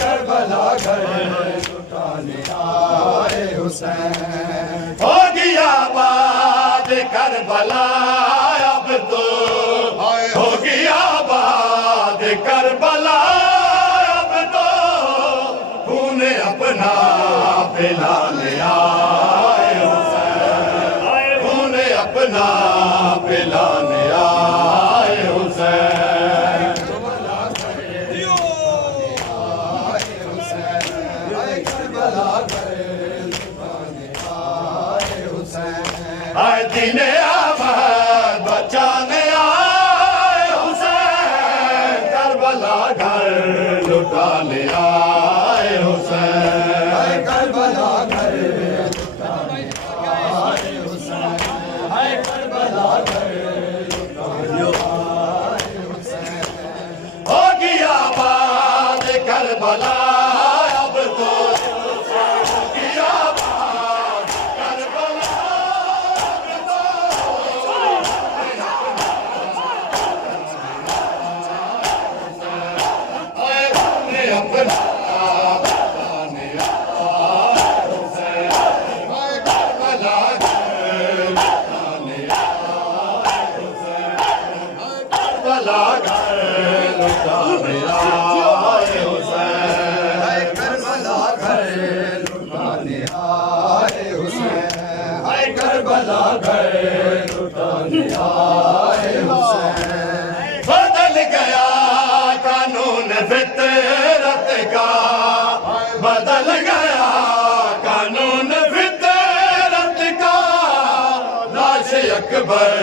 Karbala घर लुटाने आए हुसैन। हो गया बात करबला अब तो, हो गया बात करबला अब तो, खून अपना पिलाने आए हुसैन, खून अपना पिलाने आए हुसैन। आए दीने आबाद बचाने आए हुसैन, करबला घर लुटाने आए हुसैन, करबला घर लुटाने आए हुसैन, करबला घर लुटाने आए हुसैन। हो गया बात करबला अब तो, हो गया बात करबला अब तो, आए अपने अपना पिलाने आए हुसैन, आए करबला घर लुटाने आए हुसैन, आए करबला घर लुटाने आए हुसैन, करबला घर लुटाने आए हुसैन, करबला घर लुटाने आए हुसैन। बदल गया कानून फितरत का, बदल गया कानून फितरत का, लाश अकबर